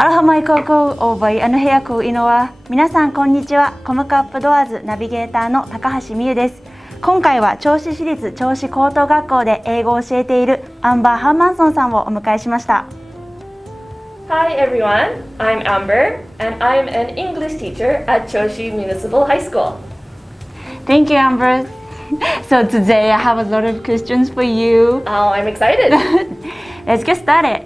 アロハマイコーコーオーバイアヌヘアコーイノワ。皆さんこんにちは。コムカップドアーズナビゲーターの高橋美優です。今回は銚子市立銚子高等学校で英語を教えているアンバー・ハーマンソンさんをお迎えしました。Hi everyone, I'm Amber and I'm an English teacher at Choshi Municipal High School. Thank you, Amber. So today I have a lot of questions for you. Oh, I'm excited. Let's get started.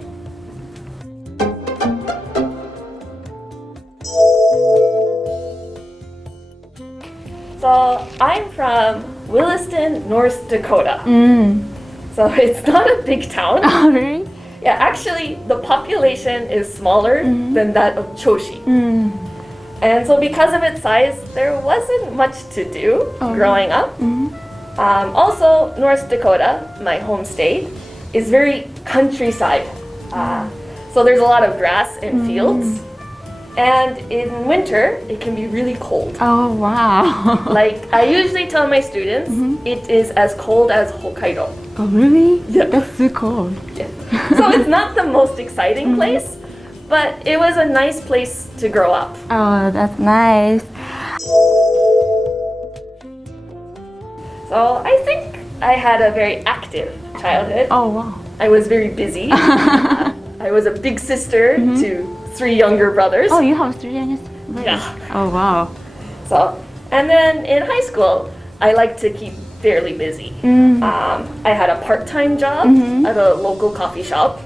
So I'm from Williston, North Dakota. So it's not a big town. Oh, really? Yeah, actually the population is smaller than that of Choshi. And so because of its size, there wasn't much to do growing up. Also, North Dakota, my home state, is very countryside. So there's a lot of grass and fields. And in winter, it can be really cold. Oh, wow. Like, I usually tell my students, it is as cold as Hokkaido. Oh, really? Yeah. That's so cold. Yeah. So it's not the most exciting place, but it was a nice place to grow up. Oh, that's nice. So I think I had a very active childhood. Oh, wow. I was very busy. I was a big sister to 3 younger brothers. Oh, you have 3 youngest brothers? Yeah. Oh, wow. So, and then in high school, I liked to keep fairly busy. I had a part-time job at a local coffee shop,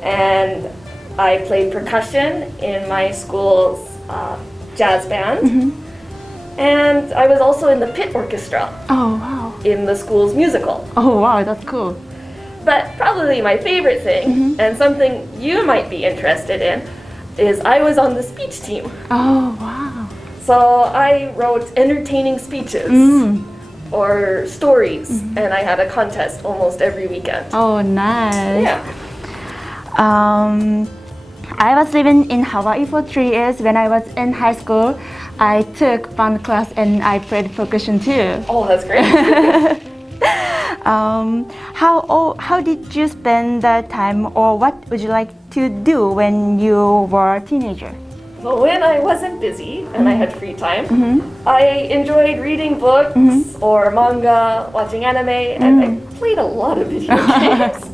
and I played percussion in my school's jazz band, and I was also in the pit orchestra. Oh, wow. In the school's musical. Oh, wow, that's cool. But probably my favorite thing, and something you might be interested in, is I was on the speech team. Oh, wow. So I wrote entertaining speeches or stories, and I had a contest almost every weekend. Oh, nice. Yeah. I was living in Hawaii for 3 years. When I was in high school, I took band class and I played percussion too. Oh, that's great. How did you spend the time, or what would you like to do when you were a teenager? So when I wasn't busy and I had free time, I enjoyed reading books or manga, watching anime, and I played a lot of video games.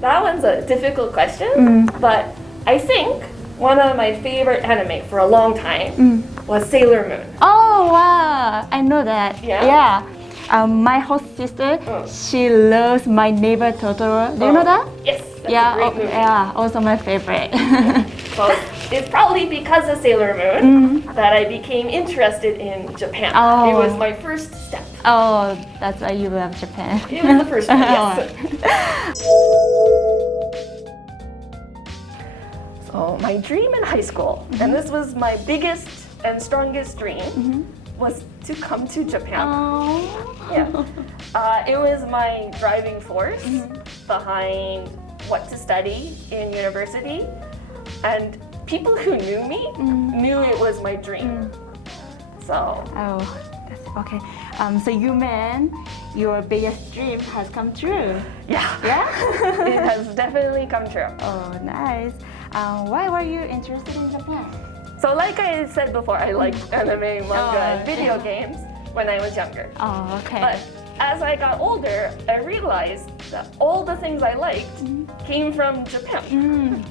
That one's a difficult question, but I think one of my favorite anime for a long time was Sailor Moon. Oh, wow. I know that. Yeah? My host sister, she loves My Neighbor Totoro. Do you know that? Yes, that's a great movie. Yeah, also my favorite. So it's probably because of Sailor Moon that I became interested in Japan. Oh. It was my first step. Oh, that's why you love Japan. It was the first one, yes. So my dream in high school, and this was my biggest and strongest dream, was to come to Japan. Oh. Yeah. It was my driving force behind what to study in university, and people who knew me knew it was my dream. So. Oh, that's okay. So you mean your biggest dream has come true? Yeah. Yeah? It has definitely come true. Oh, nice. Why were you interested in Japan? So like I said before, I liked anime, manga, and video games when I was younger. Oh, okay. But as I got older, I realized that all the things I liked came from Japan.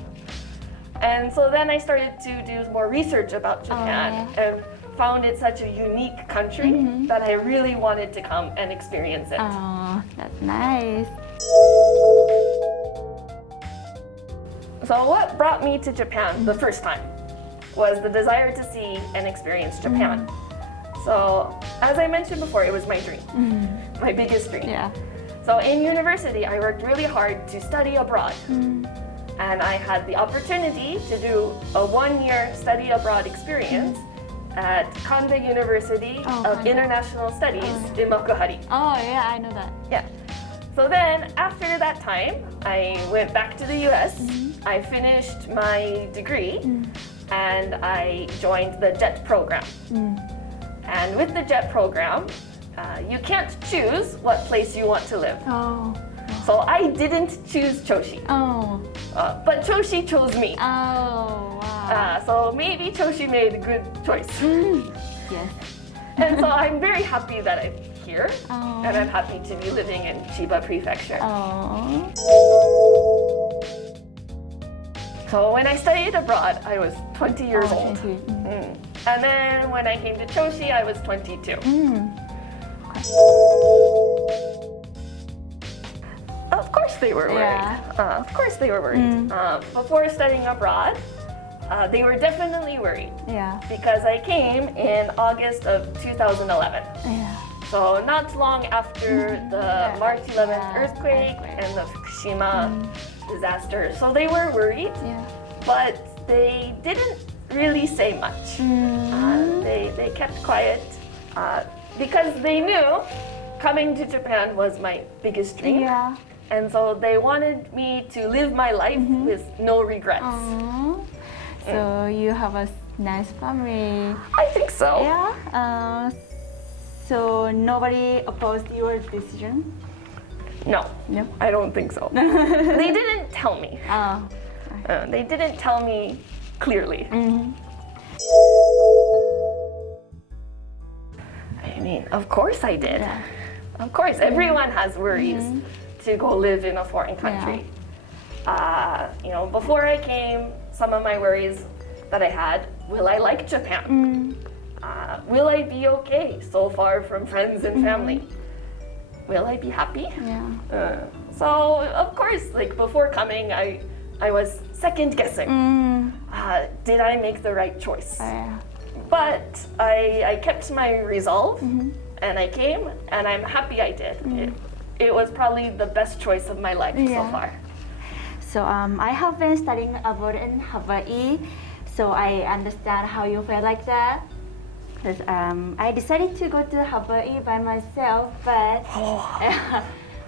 And so then I started to do more research about Japan and found it such a unique country that I really wanted to come and experience it. Oh, that's nice. So what brought me to Japan the first time was the desire to see and experience Japan. So as I mentioned before, it was my dream, my biggest dream. Yeah. So in university, I worked really hard to study abroad. And I had the opportunity to do a 1-year study abroad experience at Kanda University of International Studies in Makuhari. Oh, yeah, I know that. Yeah. So then after that time, I went back to the US. I finished my degree and I joined the JET program. And with the JET program, you can't choose what place you want to live. So I didn't choose Choshi. But Choshi chose me. So maybe Choshi made a good choice. Yes. And so I'm very happy that I'm here. And I'm happy to be living in Chiba Prefecture. So when I studied abroad, I was 20 years old. And then when I came to Choshi, I was 22. Of course they were worried. Before studying abroad, they were definitely worried. Because I came in August of 2011. So not long after the March 11th earthquake and the Fukushima disaster. So they were worried, but they didn't really say much. They kept quiet because they knew coming to Japan was my biggest dream. And so they wanted me to live my life with no regrets. So you have a nice family. I think so. So nobody opposed your decision? No, I don't think so. They didn't tell me. They didn't tell me clearly. I mean, of course I did. Of course, everyone has worries to go live in a foreign country. Before I came, some of my worries that I had, will I like Japan? Will I be okay so far from friends and family? Will I be happy? So of course, like before coming, I was second guessing. Did I make the right choice? But I kept my resolve, and I came, and I'm happy I did. It was probably the best choice of my life so far. So I have been studying abroad in Hawaii, so I understand how you feel like that. Because I decided to go to Hawaii by myself, but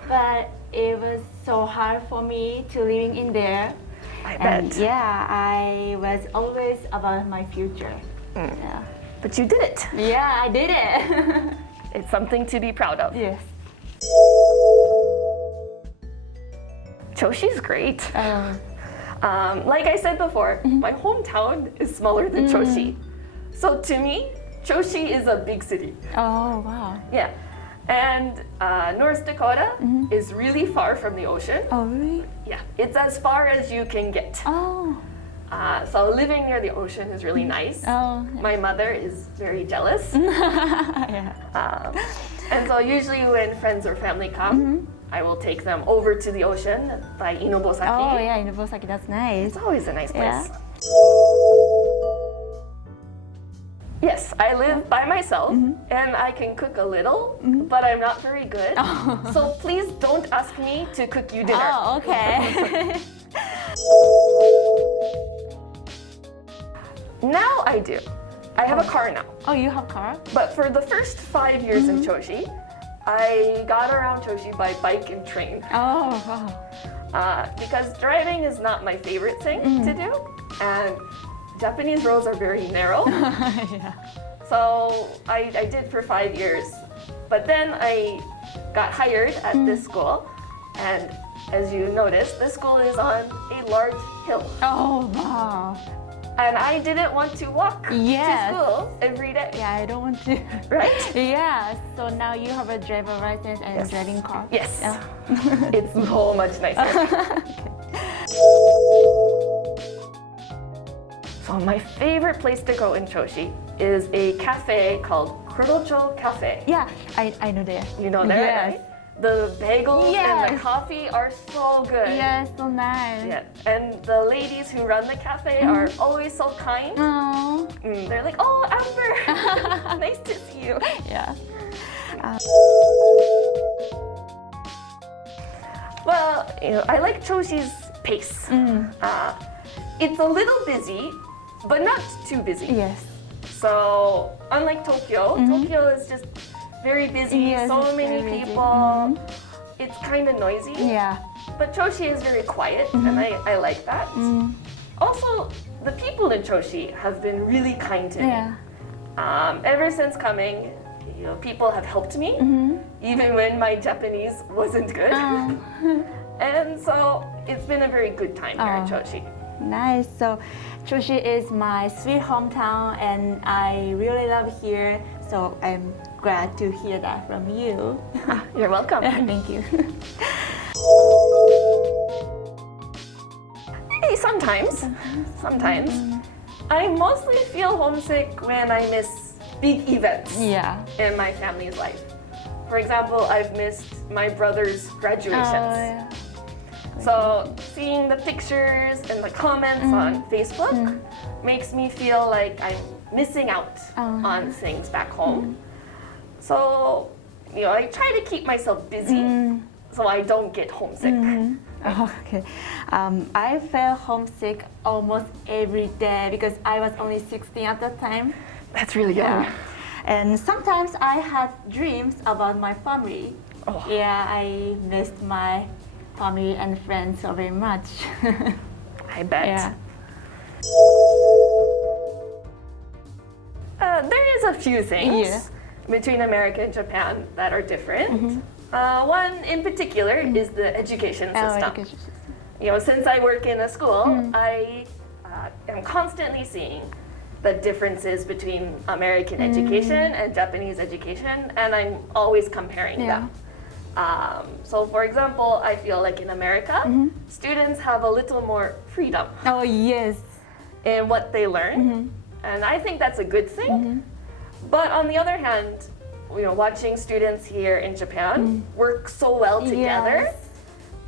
but it was so hard for me to living in there. I And bet. I was always about my future. But you did it. I did it. It's something to be proud of. Yes. Choshi's great. Like I said before, my hometown is smaller than Choshi. So to me, Choshi is a big city. Oh, wow. Yeah. And North Dakota is really far from the ocean. Oh, really? Yeah, it's as far as you can get. Oh. So living near the ocean is really nice. Oh. My mother is very jealous. Yeah. And so usually when friends or family come, I will take them over to the ocean by Inobosaki. Oh, yeah, Inobosaki, that's nice. It's always a nice place. Yeah. Yes, I live by myself and I can cook a little, but I'm not very good. So please don't ask me to cook you dinner. Oh, okay. Now I do. I have a car now. Oh, you have car? But for the first 5 years in Choshi, I got around Choshi by bike and train. Oh, wow. Because driving is not my favorite thing to do. And Japanese roads are very narrow. Yeah. So I did for 5 years. But then I got hired at this school. And as you noticed, this school is on a large hill. Oh, wow. And I didn't want to walk Yes. to school every day. Yeah, I don't want to. Right? Yeah, so now you have a driver license and driving car? Yes. Yeah. It's so much nicer. So my favorite place to go in Choshi is a cafe called Kurocho Cafe. Yeah, I know that. You know that, Yes. right? The bagels and the Yes. coffee are so good. Yes, so nice. Yeah. And the ladies who run the cafe are always so kind. Oh. They're like, oh, Amber, nice to see you. Yeah. Well, I like Choshi's pace. It's a little busy, but not too busy. Yes. So unlike Tokyo, Tokyo is just very busy, Yes, so it's many very busy. people. It's kind of noisy. Yeah. But Choshi is very quiet, and I like that. Also, the people in Choshi have been really kind to me. Yeah. Ever since coming, people have helped me, even when my Japanese wasn't good. And so it's been a very good time here in Choshi. Nice. So Choshi is my sweet hometown and I really love here. So I'm glad to hear that from you. You're welcome. Thank you. Hey, sometimes. I mostly feel homesick when I miss big events in my family's life. For example, I've missed my brother's graduations. So seeing the pictures and the comments on Facebook makes me feel like I'm missing out on things back home. So, I try to keep myself busy so I don't get homesick. Okay. I felt homesick almost every day because I was only 16 at the time. That's really young. And sometimes I had dreams about my family. Yeah, I missed my family and friends so very much. I bet. Yeah. There is a few things between America and Japan that are different. One in particular is the education system. Since I work in a school, I am constantly seeing the differences between American education and Japanese education, and I'm always comparing them. So for example, I feel like in America, students have a little more freedom in what they learn, and I think that's a good thing. But on the other hand, watching students here in Japan work so well together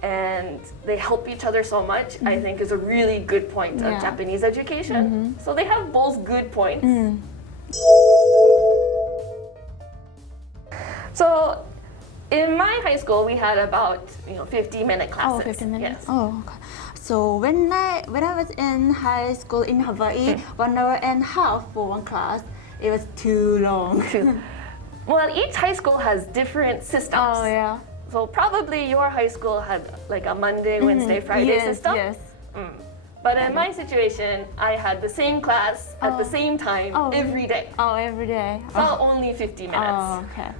and they help each other so much, I think is a really good point of Japanese education. So they have both good points. So in my high school, we had about 50-minute classes. 50 minutes. Yes. Okay. So when I was in high school in Hawaii, 1 hour and a half for one class, it was too long. Well, each high school has different systems. So probably your high school had like a Monday, Wednesday, Friday system. But in my situation, I had the same class at the same time every day. Every day. So only 50 minutes. Okay.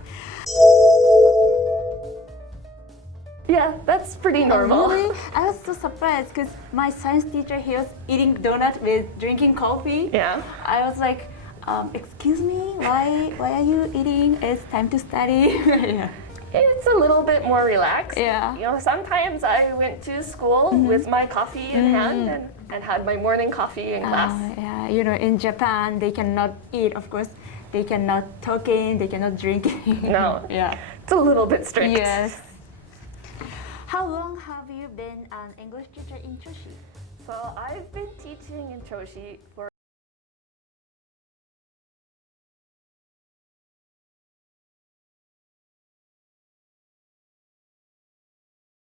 Yeah, that's pretty normal. Really? I was so surprised because my science teacher, he was eating donut with drinking coffee. Yeah. I was like, excuse me, why are you eating? It's time to study. It's a little bit more relaxed. Yeah. Sometimes I went to school with my coffee in hand and had my morning coffee in class. In Japan, they cannot eat, of course. They cannot talking, they cannot drinking. No. It's a little bit strict. Yes. How long have you been an English teacher in Choshi? So I've been teaching in Choshi for